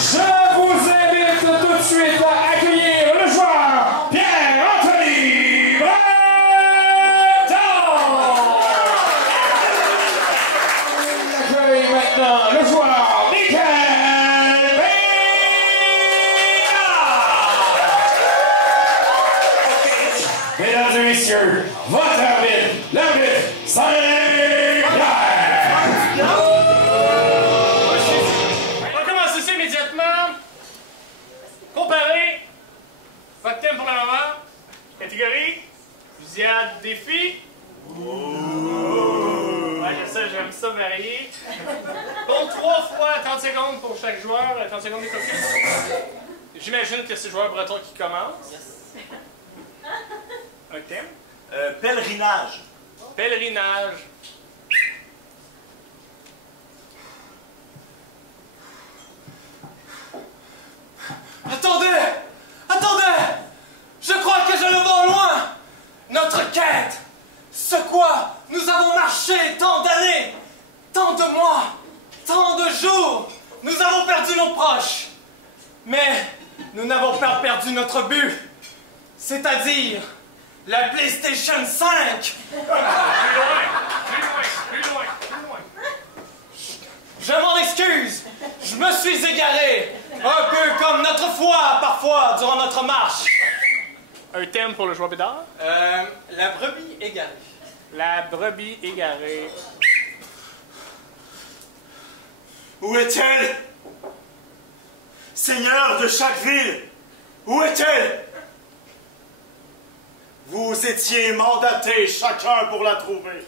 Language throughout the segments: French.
Je vous invite tout de suite à accueillir le joueur Pierre-Anthony Breton. On accueille maintenant le joueur Michael Bénard. Mesdames et messieurs, votre arbitre, l'arbitre Saint-Pierre. On va commencer ça immédiatement. Comparer votre thème pour le moment. Catégorie fusillade défi. Ouais, j'aime ça varier. Donc 3 fois 30 secondes pour chaque joueur, 30 secondes des copies. J'imagine que c'est le joueur breton qui commence. Un thème. Pèlerinage. Pèlerinage. Attendez! Attendez! Je crois que je le vois au loin! Notre quête! Ce quoi nous avons marché tant d'années, tant de mois, tant de jours! Nous avons perdu nos proches! Mais nous n'avons pas perdu notre but! C'est-à-dire la PlayStation 5! Plus loin, plus loin. Je m'en excuse! Je me suis égaré! Un peu comme notre foi, parfois, durant notre marche! Un thème pour le joueur Bédard. La brebis égarée. La brebis égarée. Où est-elle? Seigneur de chaque ville, où est-elle? Vous étiez mandatés chacun pour la trouver.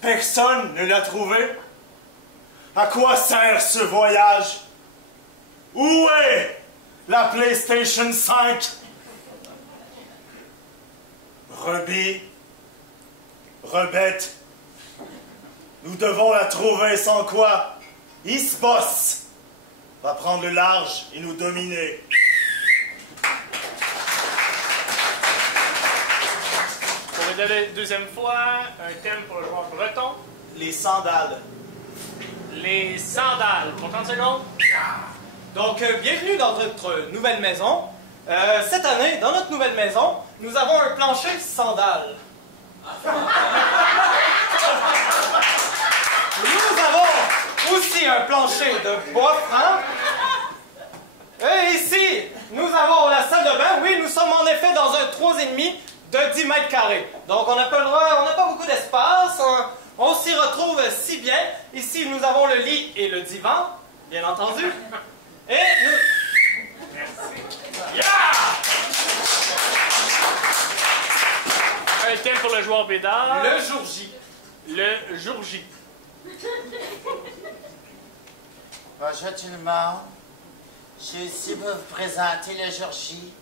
Personne ne l'a trouvée. À quoi sert ce voyage? Où est la PlayStation 5? Rebis, rebête, nous devons la trouver, sans quoi Isbos va prendre le large et nous dominer. Pour la deuxième fois, un thème pour le joueur breton. Les sandales. Les sandales. Pour 30 secondes. Donc, bienvenue dans notre nouvelle maison. Cette année, dans notre nouvelle maison, nous avons un plancher sandales. Nous avons aussi un plancher de bois franc. Et ici, nous avons la salle de bain. Oui, nous sommes en effet dans un 3,5 de 10 mètres carrés. Donc, on n'a pas beaucoup d'espace. On s'y retrouve si bien. Ici, nous avons le lit et le divan, bien entendu. Et nous... Yeah! Un thème pour le joueur Bédard. Le jour J. Le jour J. Bonjour tout le monde. Je suis ici pour vous présenter le jour J.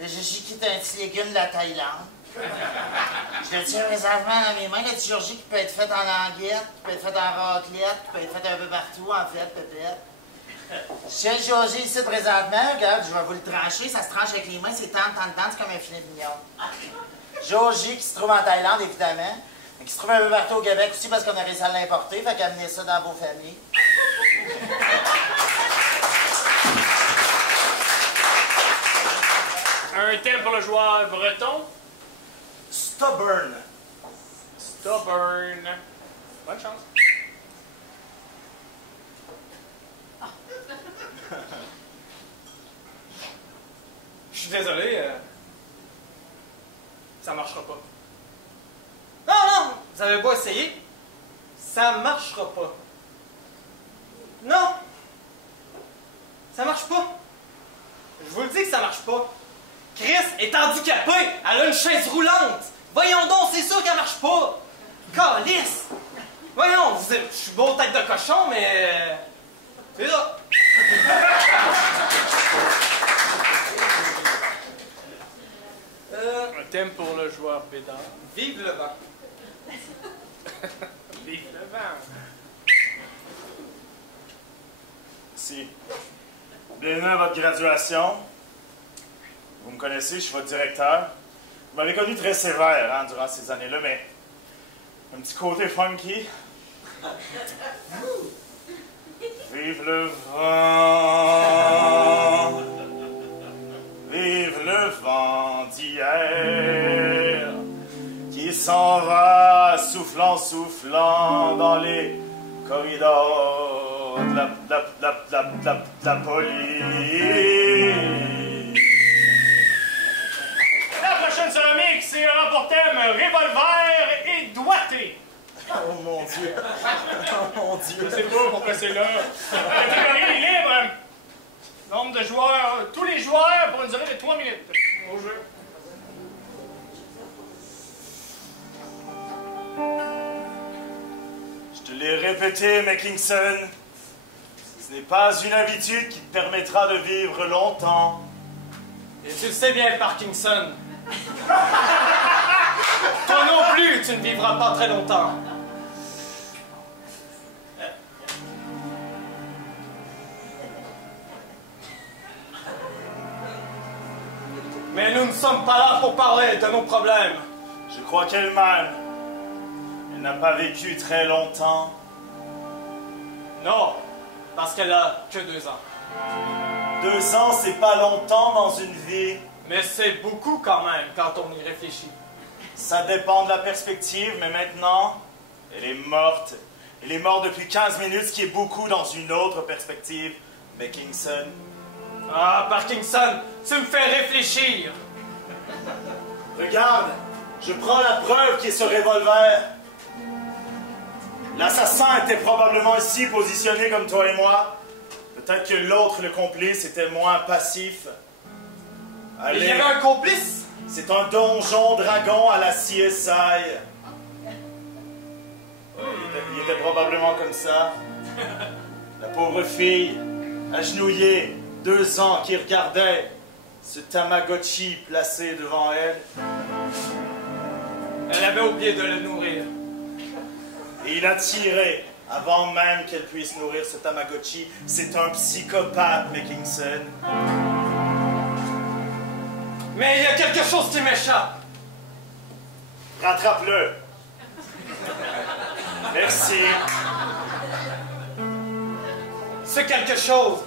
Le jour J qui est un petit légume de la Thaïlande. Je le tiens présentement dans mes mains, le petit jour J qui peut être fait en languette, qui peut être fait en raclette, qui peut être fait un peu partout, en fait, peut-être. Je tiens le jour J ici présentement, regarde, je vais vous le trancher, ça se tranche avec les mains, c'est tant, c'est comme un filet mignon. Jour J qui se trouve en Thaïlande, évidemment, mais qui se trouve un peu partout au Québec aussi parce qu'on a réussi à l'importer, fait qu'amenez ça dans vos familles. Un thème pour le joueur breton. Stubborn. Stubborn. Bonne chance. Je suis désolé, ça marchera pas. Non, vous avez beau essayer, ça marchera pas. Non, ça marche pas. Je vous le dis que ça marche pas. Chris est handicapée, elle a une chaise roulante. Voyons donc, c'est sûr qu'elle marche pas. Calice. Voyons, je suis beau tête de cochon, mais... c'est ça. Un thème pour le joueur Bédard. Vive le vent. Vive le vent. Si. Bienvenue à votre graduation. Vous me connaissez, je suis votre directeur. Vous m'avez connu très sévère durant ces années-là, mais un petit côté funky. Vive le vent, vive le vent d'hier, qui s'en va soufflant, soufflant dans les corridors de la police. La prochaine céramique, c'est un pour thème revolver et doigté. Oh mon Dieu! Oh mon Dieu! Je sais pas pourquoi c'est là. La catégorie est libre. Nombre de joueurs, tous les joueurs pour une durée de 3 minutes. Au jeu. Je te l'ai répété, Mackinson. Ce n'est pas une habitude qui te permettra de vivre longtemps. Et tu le sais bien, Parkinson. Toi non plus, tu ne vivras pas très longtemps. Mais nous ne sommes pas là pour parler de nos problèmes. Je crois qu'Elman, elle n'a pas vécu très longtemps. Non, parce qu'elle a que 2 ans. 2 ans, c'est pas longtemps dans une vie. Mais c'est beaucoup quand même quand on y réfléchit. Ça dépend de la perspective, mais maintenant, elle est morte. Elle est morte depuis 15 minutes, ce qui est beaucoup dans une autre perspective, Mackinson. Ah, Parkinson, tu me fais réfléchir. Regarde, je prends la preuve qui est ce revolver. L'assassin était probablement ici, positionné comme toi et moi. Peut-être que l'autre, le complice, était moins passif. Il y Allez, avait un complice. c'est un donjon dragon à la CSI. Il était probablement comme ça. La pauvre fille, agenouillée, 2 ans, qui regardait ce Tamagotchi placé devant elle. Elle avait oublié de le nourrir. Et il a tiré avant même qu'elle puisse nourrir ce Tamagotchi. C'est un psychopathe, Mackinson. Mais il y a quelque chose qui m'échappe. Rattrape-le. Merci. C'est quelque chose.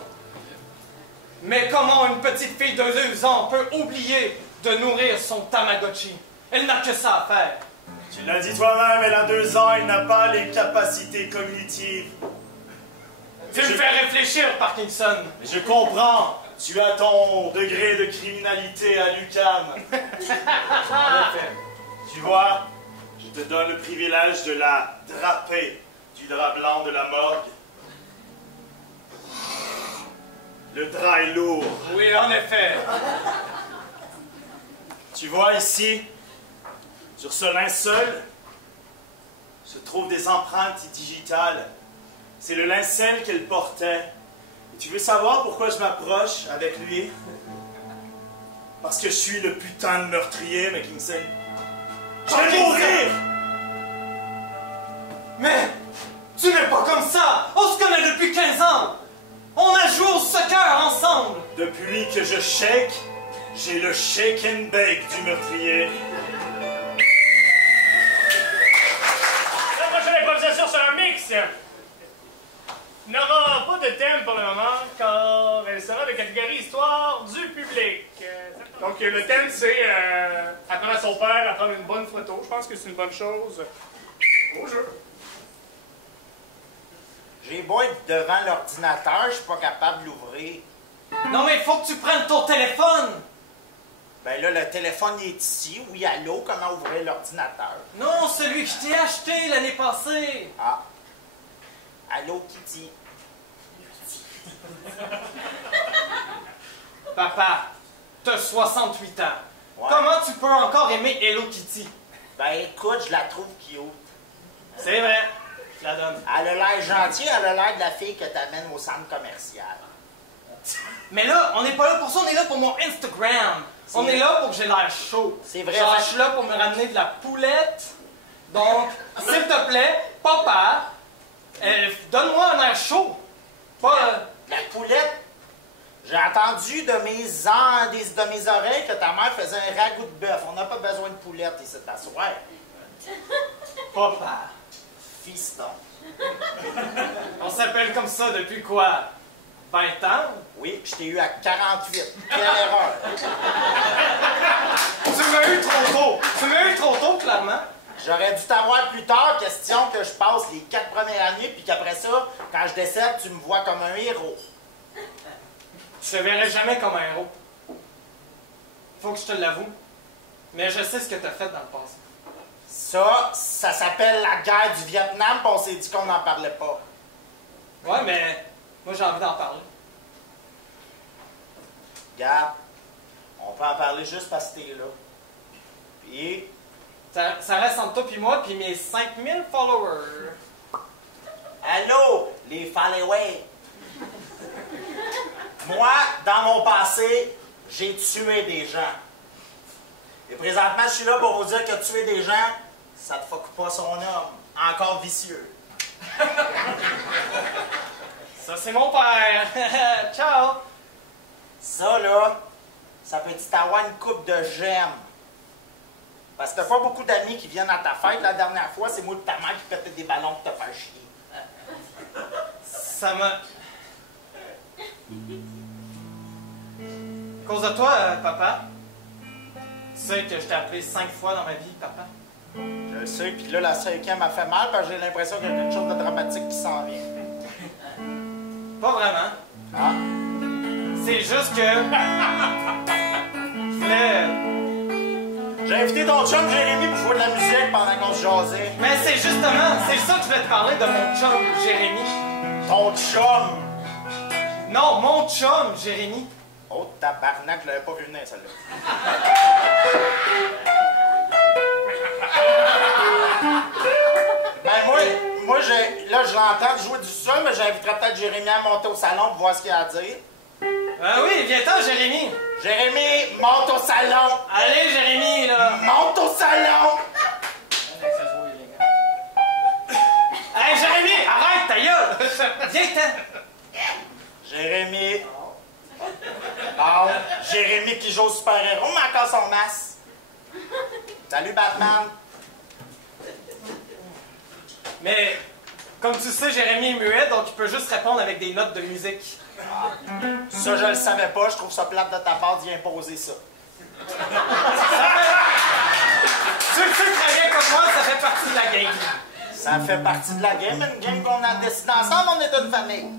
Mais comment une petite fille de 2 ans peut oublier de nourrir son Tamagotchi? Elle n'a que ça à faire. Tu l'as dit toi-même, elle a 2 ans, elle n'a pas les capacités cognitives. Tu me fais réfléchir, Parkinson. Je comprends. Tu as ton degré de criminalité à l'UQAM. Tu vois, je te donne le privilège de la draper du drap blanc de la morgue. Le drap est lourd. Oui, en effet. Tu vois ici, sur ce linceul, se trouvent des empreintes digitales. C'est le linceul qu'elle portait. Et tu veux savoir pourquoi je m'approche avec lui? Parce que je suis le putain de meurtrier, Mackinson. Je vais mourir! Mais tu n'es pas comme ça. On se connaît depuis 15 ans. On a joué au soccer ensemble. Depuis que je shake, j'ai le shake and bake du meurtrier. La prochaine improvisation sera un mix. Il n'aura pas de thème pour le moment, car elle sera de catégorie histoire du public. Donc le thème c'est apprendre à son père à prendre une bonne photo. Je pense que c'est une bonne chose. Au jeu. J'ai beau être devant l'ordinateur, je suis pas capable de l'ouvrir. Non, mais il faut que tu prennes ton téléphone. Ben là, le téléphone il est ici. Oui, allô, comment ouvrir l'ordinateur? Non, celui que je t'ai acheté l'année passée. Ah. Allô, Kitty? Papa, t'as 68 ans. Ouais. Comment tu peux encore aimer Hello Kitty? Ben écoute, je la trouve cute. C'est vrai, je la donne. Elle a l'air gentille, elle a l'air de la fille que t'amènes au centre commercial. Mais là, on n'est pas là pour ça, on est là pour mon Instagram. On est là pour que j'ai l'air chaud. C'est vrai. Genre, je suis là pour me ramener de la poulette. Donc, s'il te plaît, papa, donne-moi un air chaud. Pas... La poulette, j'ai entendu de mes oreilles que ta mère faisait un ragoût de bœuf. On n'a pas besoin de poulette ici t'asseoir. Papa, fiston. On s'appelle comme ça depuis quoi? 20 ans? Oui, je t'ai eu à 48. Quelle erreur! Tu m'as eu trop tôt! Tu m'as eu trop tôt, clairement. J'aurais dû t'avoir plus tard, question que je passe les 4 premières années, puis qu'après ça, quand je décède, tu me vois comme un héros. Je te verrai jamais comme un héros. Faut que je te l'avoue. Mais je sais ce que t'as fait dans le passé. Ça s'appelle la guerre du Vietnam, puis on s'est dit qu'on n'en parlait pas. Ouais, mais moi j'ai envie d'en parler. Regarde, on peut en parler juste parce que t'es là. Puis... Ça reste entre toi puis moi puis mes 5000 followers. Allô, les followers! Moi, dans mon passé, j'ai tué des gens. Et présentement, je suis là pour vous dire que tuer des gens, ça te fuck pas son homme. Encore vicieux. Ça, c'est mon père. Ciao! Ça, là, ça peut t'avoir une coupe de gemmes. Parce que t'as pas beaucoup d'amis qui viennent à ta fête. La dernière fois, c'est moi de ta mère qui pétait des ballons pour te faire chier. Ça m'a... À cause de toi, papa. Tu sais que je t'ai appelé 5 fois dans ma vie, papa. Je le sais, puis là, la 5e m'a fait mal parce que j'ai l'impression qu'il y a quelque chose de dramatique qui s'en vient. Pas vraiment. Ah? C'est juste que... Je voulais... J'ai invité ton chum Jérémy pour jouer de la musique pendant qu'on se jasait. Mais c'est justement, c'est ça que je voulais te parler de mon chum, Jérémy. Ton chum! Non, mon chum, Jérémy. Oh, tabarnak, je l'avais pas vu venir, celle-là. Ben, moi, là, je l'entends jouer du sol, mais j'inviterais peut-être Jérémy à monter au salon pour voir ce qu'il a à dire. Ah oui, viens-t'en, Jérémy. Jérémy, monte au salon! Allez, Jérémy, là. Monte au salon! Hey, Jérémy, arrête, ta gueule. Viens-t'en. Jérémy. Bon, Jérémy qui joue au super-héros, mais encore son masque. Salut, Batman. Mais, comme tu sais, Jérémy est muet, donc il peut juste répondre avec des notes de musique. Ça, je le savais pas. Je trouve ça plate de ta part d'y imposer ça. Tu le sais très bien comme moi, ça fait partie de la game. Ça fait partie de la game, une game qu'on a décidé ensemble, on est une famille.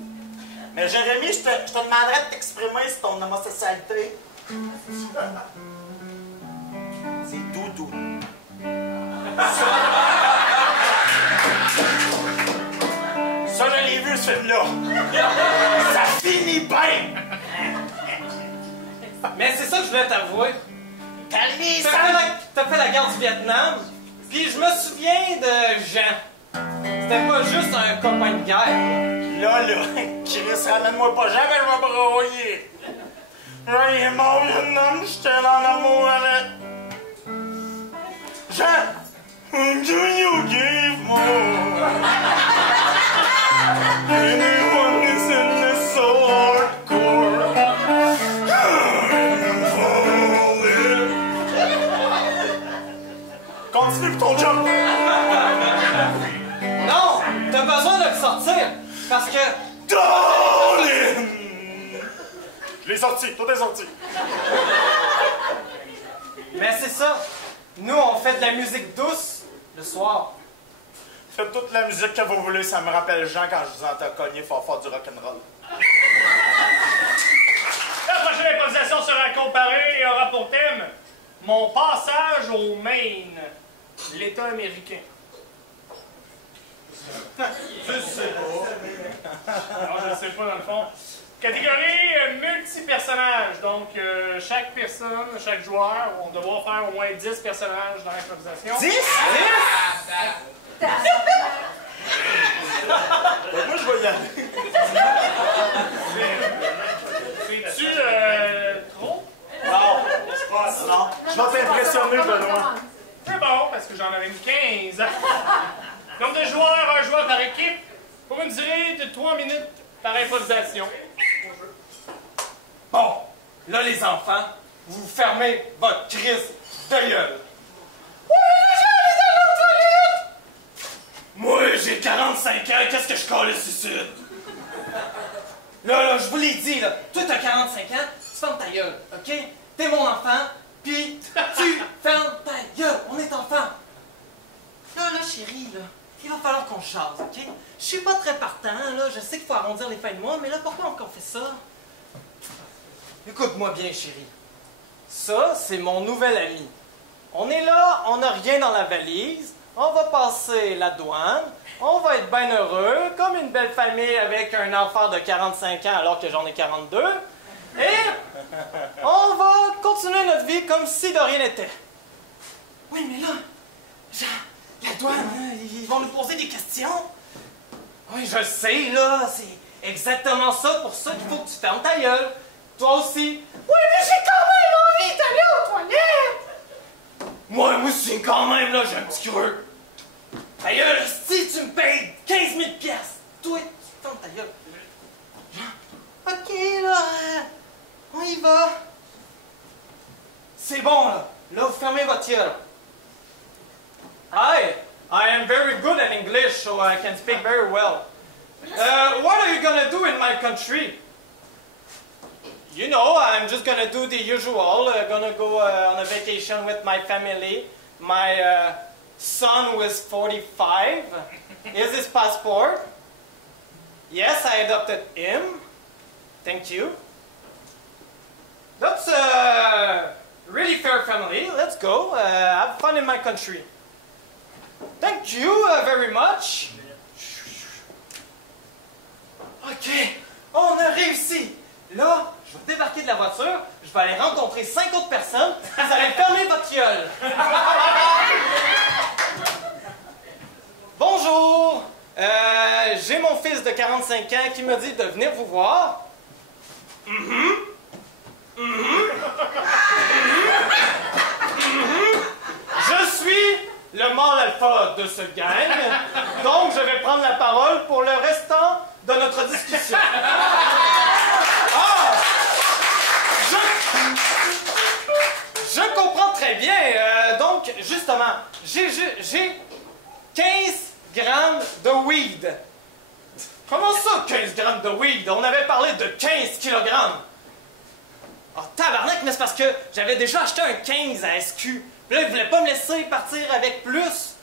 Mais Jérémy, je te demanderais de t'exprimer sur ton homosexualité. C'est doudou. Ça, je l'ai vu, ce film-là. Ça finit bien. Mais c'est ça que je voulais t'avouer. Calme, T'as fait la guerre du Vietnam, puis je me souviens de Jean. C'était pas juste un copain de guerre. Là, Chris, ramène-moi pas Jean, mais je vais broyer. Jean, il est mort au Vietnam, j'étais en amour avec. Jean, do you give more? Anyone is in this so hardcore. Continue pour ton job. Non, t'as besoin de le sortir, parce que... Darling! Je l'ai sorti, tout est sorti. Mais c'est ça. Nous, on fait de la musique douce le soir. Faites toute la musique que vous voulez, ça me rappelle Jean quand je vous entends cogner fort fort du rock'n'roll. La prochaine improvisation sera comparée et aura pour thème mon passage au Maine, l'État américain. Je sais pas. Alors, je sais pas dans le fond. Catégorie multi-personnages. Donc, chaque personne, chaque joueur, on va devoir faire au moins 10 personnages dans l'improvisation. 10? 10? Moi, je vais y aller. C'est-tu trop? Non, non. Je vais t'impressionner, Benoît. C'est bon, parce que j'en avais mis 15. Nombre de joueurs, un joueur par équipe, pour une durée de 3 minutes par improvisation. Bon, là, les enfants, vous fermez votre crise de gueule. Oui, j'ai envie d'aller aux toilettes! Moi, j'ai 45 ans, qu'est-ce que je colle ici? Là, je vous l'ai dit, là. Toi, t'as 45 ans, tu fermes ta gueule, OK? T'es mon enfant, puis tu fermes ta gueule. On est enfant. Là, chérie, là, il va falloir qu'on jase, OK? Je suis pas très partant, là. Je sais qu'il faut arrondir les fins de mois, mais là, pourquoi on fait ça? Écoute-moi bien, chérie. Ça, c'est mon nouvel ami. On est là, on n'a rien dans la valise. On va passer la douane. On va être bien heureux, comme une belle famille avec un enfant de 45 ans alors que j'en ai 42. Et on va continuer notre vie comme si de rien n'était. Oui, mais là, la douane, ils vont nous poser des questions. Oui, je sais, là, c'est exactement ça pour ça qu'il faut que tu fermes ta gueule. Toi aussi. Oui, mais j'ai quand même envie d'aller aux toilettes. Moi aussi, quand même, là, j'ai un petit creux. Ta gueule, si tu me payes 15 000 piastres, toi, tu fermes ta gueule. OK, là, on y va. C'est bon, là. Là, vous fermez votre gueule. Hi, I am very good at English, so I can speak very well. What are you gonna do in my country? You know, I'm just gonna do the usual. Gonna go on a vacation with my family. My son who is 45. Here's his passport. Yes, I adopted him. Thank you. That's a really fair family. Let's go. Have fun in my country. Thank you very much. OK, on a réussi. Là, je vais débarquer de la voiture, je vais aller rencontrer 5 autres personnes, vous allez fermer votre gueule. Bonjour, j'ai mon fils de 45 ans qui me dit de venir vous voir. Je suis le mâle alpha de ce gang, donc je vais prendre la parole pour le restant de notre discussion. Je comprends très bien. Donc, justement, j'ai 15 grammes de weed. Comment ça, 15 grammes de weed? On avait parlé de 15 kilogrammes. Oh, tabarnak, mais c'est parce que j'avais déjà acheté un 15 à SQ. Puis là, ils voulaient pas me laisser partir avec plus.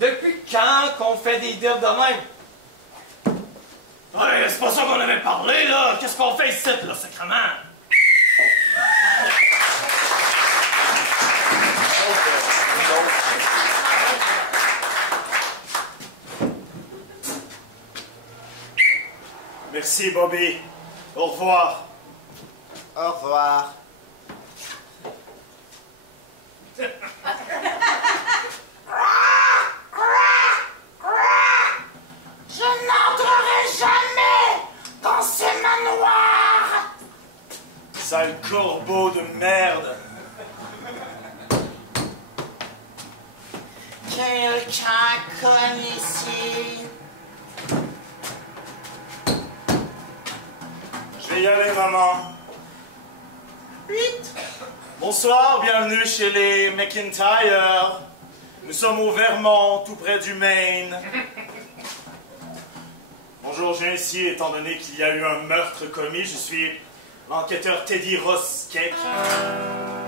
Depuis quand qu'on fait des deals de même? Ouais, c'est pas ça qu'on avait parlé, là. Qu'est-ce qu'on fait ici, là, sacrément? Merci, Bobby. Au revoir. Au revoir. Je n'entrerai jamais dans ce manoir. Sale corbeau de merde. Quelqu'un cogne ici. Je vais y aller, maman. 8. Bonsoir, bienvenue chez les McIntyre. Nous sommes au Vermont, tout près du Maine. Bonjour, je viens ici étant donné qu'il y a eu un meurtre commis. Je suis l'enquêteur Teddy Roskek.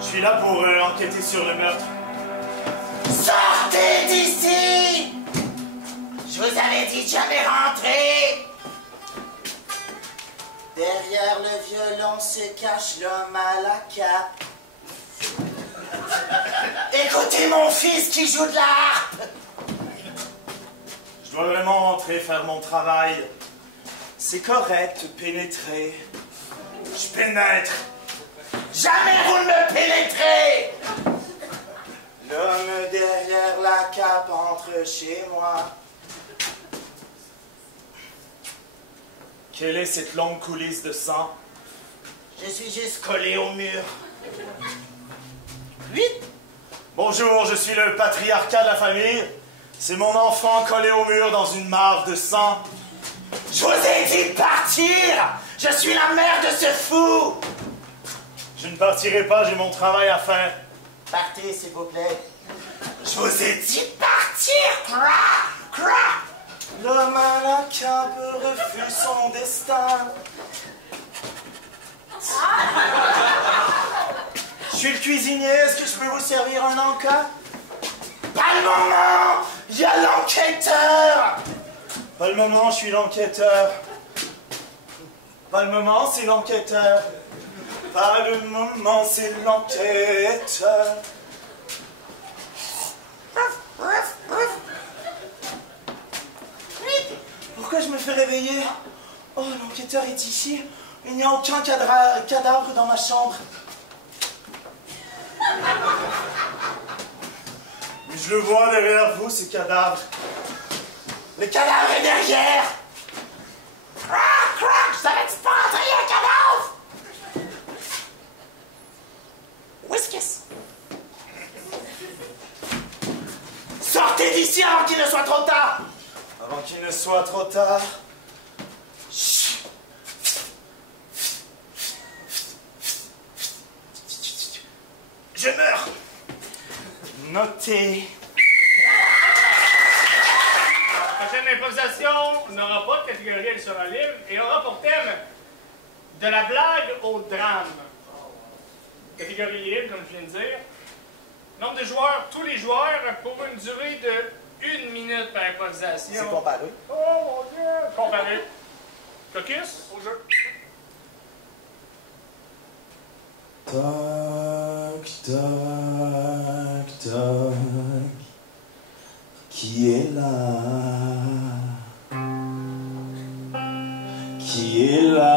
Je suis là pour enquêter sur le meurtre. Sortez d'ici! Je vous avais dit de jamais rentrer! Derrière le violon se cache l'homme à la cape. Écoutez mon fils qui joue de la harpe! Je dois vraiment entrer faire mon travail. C'est correct de pénétrer. Je pénètre. Jamais vous ne me pénétrez! L'homme derrière la cape entre chez moi. Quelle est cette longue coulisse de sang? Je suis juste collé au mur. 8. Bonjour, je suis le patriarcat de la famille. C'est mon enfant collé au mur dans une mare de sang. Je vous ai dit de partir! Je suis la mère de ce fou! Je ne partirai pas, j'ai mon travail à faire. Partez, s'il vous plaît. Je vous ai dit de partir! Crac! L'homme à la cape refuse son destin. Je suis le cuisinier, est-ce que je peux vous servir un encas? Pas le moment! Il y a l'enquêteur! Pas le moment, je suis l'enquêteur. Pas le moment, c'est l'enquêteur. Pas le moment, c'est l'enquêteur. Pourquoi je me fais réveiller? Oh, l'enquêteur est ici. Il n'y a aucun cadavre dans ma chambre. Mais je le vois derrière vous, ce cadavre. Le cadavre est derrière! Crac, crac! Je t'arrête pas rentrer, il y a un cadavre! Où est-ce que c'est? Sortez d'ici avant qu'il ne soit trop tard! Avant qu'il ne soit trop tard. Chut. Je meurs! Notez. Prochaine improvisation n'aura pas de catégorie, elle sera libre et aura pour thème de la blague au drame. Catégorie libre, comme je viens de dire. Nombre de joueurs, tous les joueurs pour une durée de 1 minute par improvisation. C'est comparé. Oh mon Dieu! Comparé. Focus au jeu. Toc, toc, toc. Qui est là? Qui est là?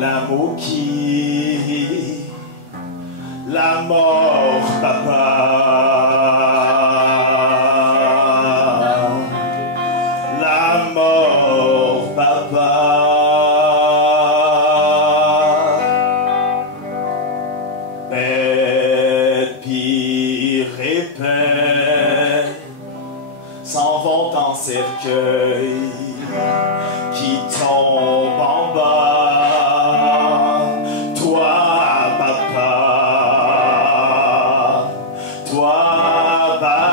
L'amour qui? La mort, papa. La mort, papa. Bête, pire et peine s'en vont en cercueil qui tombe en bas. Toi, papa. Toi, papa.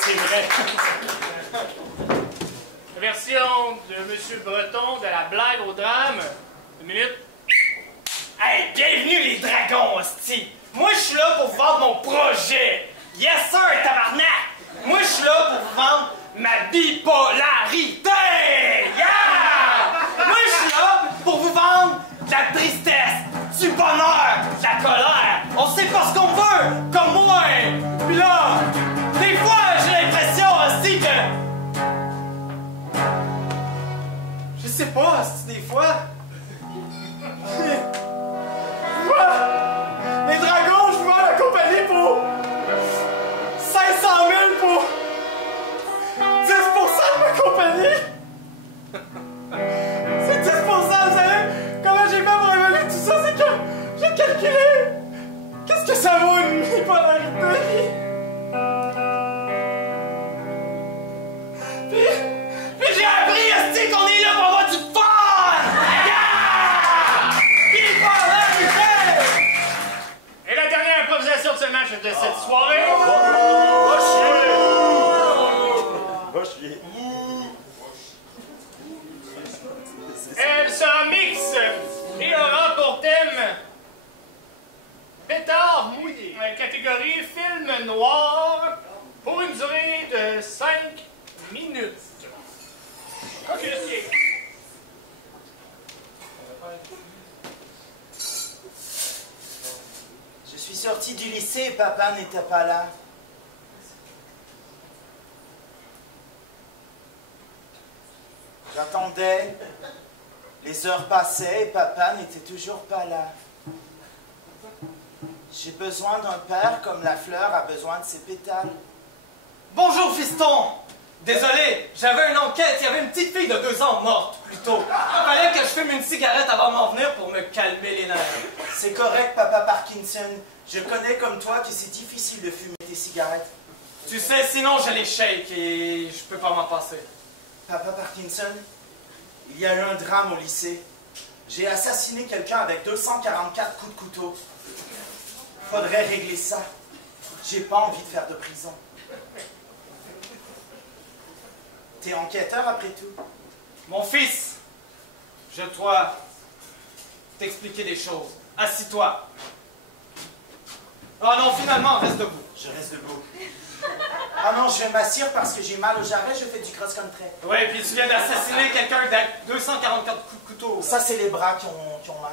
C'est vrai. Version de Monsieur Breton de la blague au drame. 1 minute. Hey, bienvenue les dragons, hostie! Moi, je suis là pour vous vendre mon projet! Yes sir, tabarnak! Moi, je suis là pour vous vendre ma bipolarité! Yeah! Moi, je suis là pour vous vendre de la tristesse, du bonheur, de la colère! On sait pas ce qu'on veut, comme moi! Puis là, des fois, j'ai l'impression, hostie, que... Je sais pas, hostie, des fois... Les dragons, je vends la compagnie pour 500 000 pour 10% de ma compagnie. C'est 10%, vous savez? Comment j'ai fait pour évaluer tout ça? C'est que j'ai calculé. Qu'est-ce que ça vaut une bipolarité? Puis j'ai appris, hostie, qu'on est là pour avoir du fun! Et la dernière improvisation de ce match de cette soirée. Va chier. Elle sera mixte et aura pour thème Pétard mouillé. Catégorie film noir pour une durée de 5 minutes. Ok, Je suis sorti du lycée et papa n'était pas là. J'attendais. Les heures passaient et papa n'était toujours pas là. J'ai besoin d'un père comme la fleur a besoin de ses pétales. Bonjour, fiston! Désolé, j'avais une enquête, il y avait une petite fille de 2 ans morte, plutôt. Il fallait que je fume une cigarette avant de m'en venir pour me calmer les nerfs. C'est correct, papa Parkinson. Je connais comme toi que c'est difficile de fumer tes cigarettes. Tu sais, sinon je les shake et je peux pas m'en passer. Papa Parkinson, il y a eu un drame au lycée. J'ai assassiné quelqu'un avec 244 coups de couteau. Faudrait régler ça. J'ai pas envie de faire de prison. T'es enquêteur après tout. Mon fils, je dois t'expliquer des choses. Assis-toi. Oh non, finalement, reste debout. Je reste debout. Ah non, je vais m'asseoir parce que j'ai mal au jarret, je fais du cross-country. Oui, puis tu viens d'assassiner quelqu'un avec 244 coups de couteau. Ça, c'est les bras qui ont mal.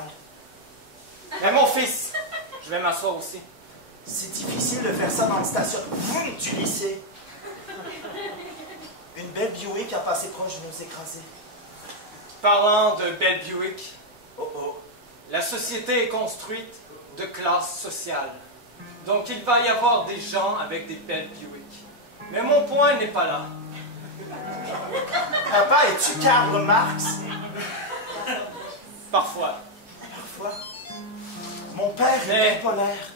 Mais mon fils, je vais m'asseoir aussi. C'est difficile de faire ça dans le station du lycée. Une belle Buick a passé proche de nous écraser. Parlant de belle Buick, Oh oh. la société est construite de classes sociales. Donc il va y avoir des gens avec des belles Buick. Mais mon point n'est pas là. Papa, es-tu Karl Marx? Parfois. Parfois. Mon père est bipolaire.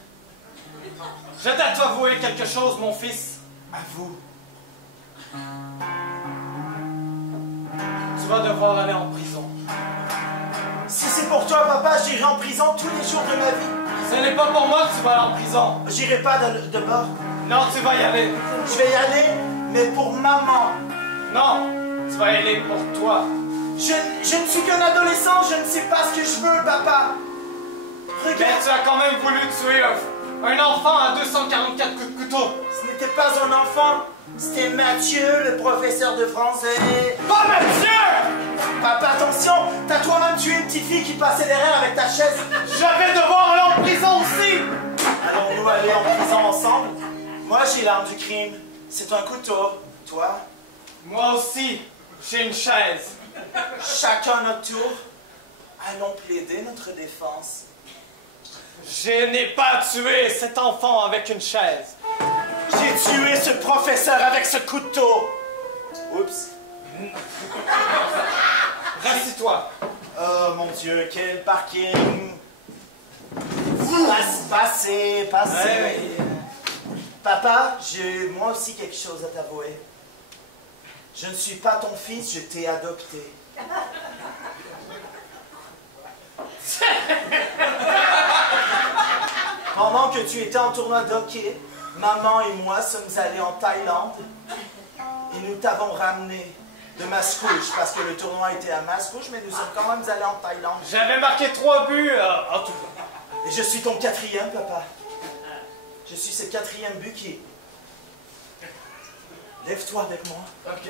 Je dois t'avouer quelque chose, mon fils. À vous. Tu vas devoir aller en prison. Si c'est pour toi, papa, j'irai en prison tous les jours de ma vie. Ce n'est pas pour moi que tu vas aller en prison. J'irai pas de bord. Non, tu vas y aller. Je vais y aller, mais pour maman. Non, tu vas y aller pour toi. Je ne suis qu'un adolescent, je ne sais pas ce que je veux, papa. Mais Regarde, tu as quand même voulu tuer un enfant à 244 coups de couteau. ce n'était pas un enfant, c'était Mathieu, le professeur de français. Pas Mathieu! Papa, attention, t'as toi-même tué une petite fille qui passait derrière avec ta chaise. Je vais devoir aller en prison aussi! Allons-nous aller en prison ensemble? Moi, j'ai l'arme du crime. C'est un couteau. Toi? Moi aussi, j'ai une chaise. Chacun notre tour. Allons plaider notre défense. Je n'ai pas tué cet enfant avec une chaise. J'ai tué ce professeur avec ce couteau. Oups. Rassis-toi. Oh mon Dieu, quel parking. Passez. Ouais. Papa, j'ai moi aussi quelque chose à t'avouer. Je ne suis pas ton fils, je t'ai adopté. Pendant que tu étais en tournoi d'hockey, maman et moi sommes allés en Thaïlande et nous t'avons ramené de Mascouche, parce que le tournoi était à Mascouche, mais nous sommes quand même allés en Thaïlande. J'avais marqué 3 buts en tout cas. Et je suis ton 4e, papa. Je suis ce 4e but qui... Lève-toi avec moi. Ok.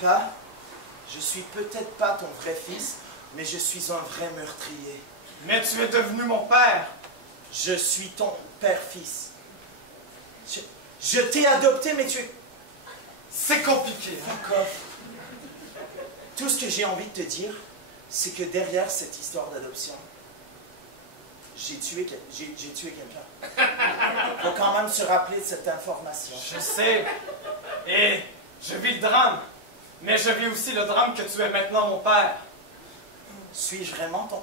Papa, je suis peut-être pas ton vrai fils, mais je suis un vrai meurtrier. Mais tu es devenu mon père. Je suis ton père-fils. Je t'ai adopté, mais tu es... C'est compliqué. Fuck off. Tout ce que j'ai envie de te dire, c'est que derrière cette histoire d'adoption, j'ai tué quelqu'un. Faut quand même se rappeler de cette information. Je sais. Et je vis le drame. Mais je vis aussi le drame que tu es maintenant mon père. Suis-je vraiment ton...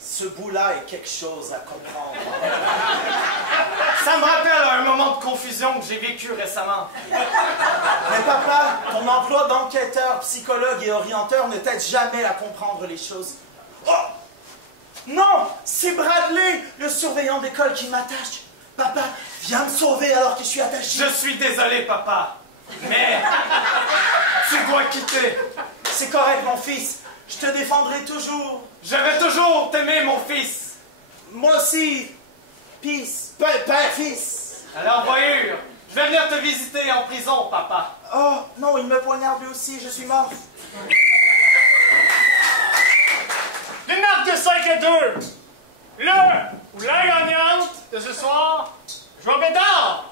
Ce bout-là est quelque chose à comprendre. Ça me rappelle un moment de confusion que j'ai vécu récemment. Mais papa, ton emploi d'enquêteur, psychologue et orienteur ne t'aide jamais à comprendre les choses. Oh! Non! C'est Bradley, le surveillant d'école qui m'attache. Papa, viens me sauver alors que je suis attaché. Je suis désolé, papa. Mais tu dois quitter. C'est correct, mon fils. Je te défendrai toujours. Je vais toujours t'aimer, mon fils. Moi aussi. Peace. Père-fils. Alors, voyure, je vais venir te visiter en prison, papa. Oh, non, il me poignarde lui aussi. Je suis mort. D'une marque de 5-2, le ou la gagnante de ce soir, Joie Bédard.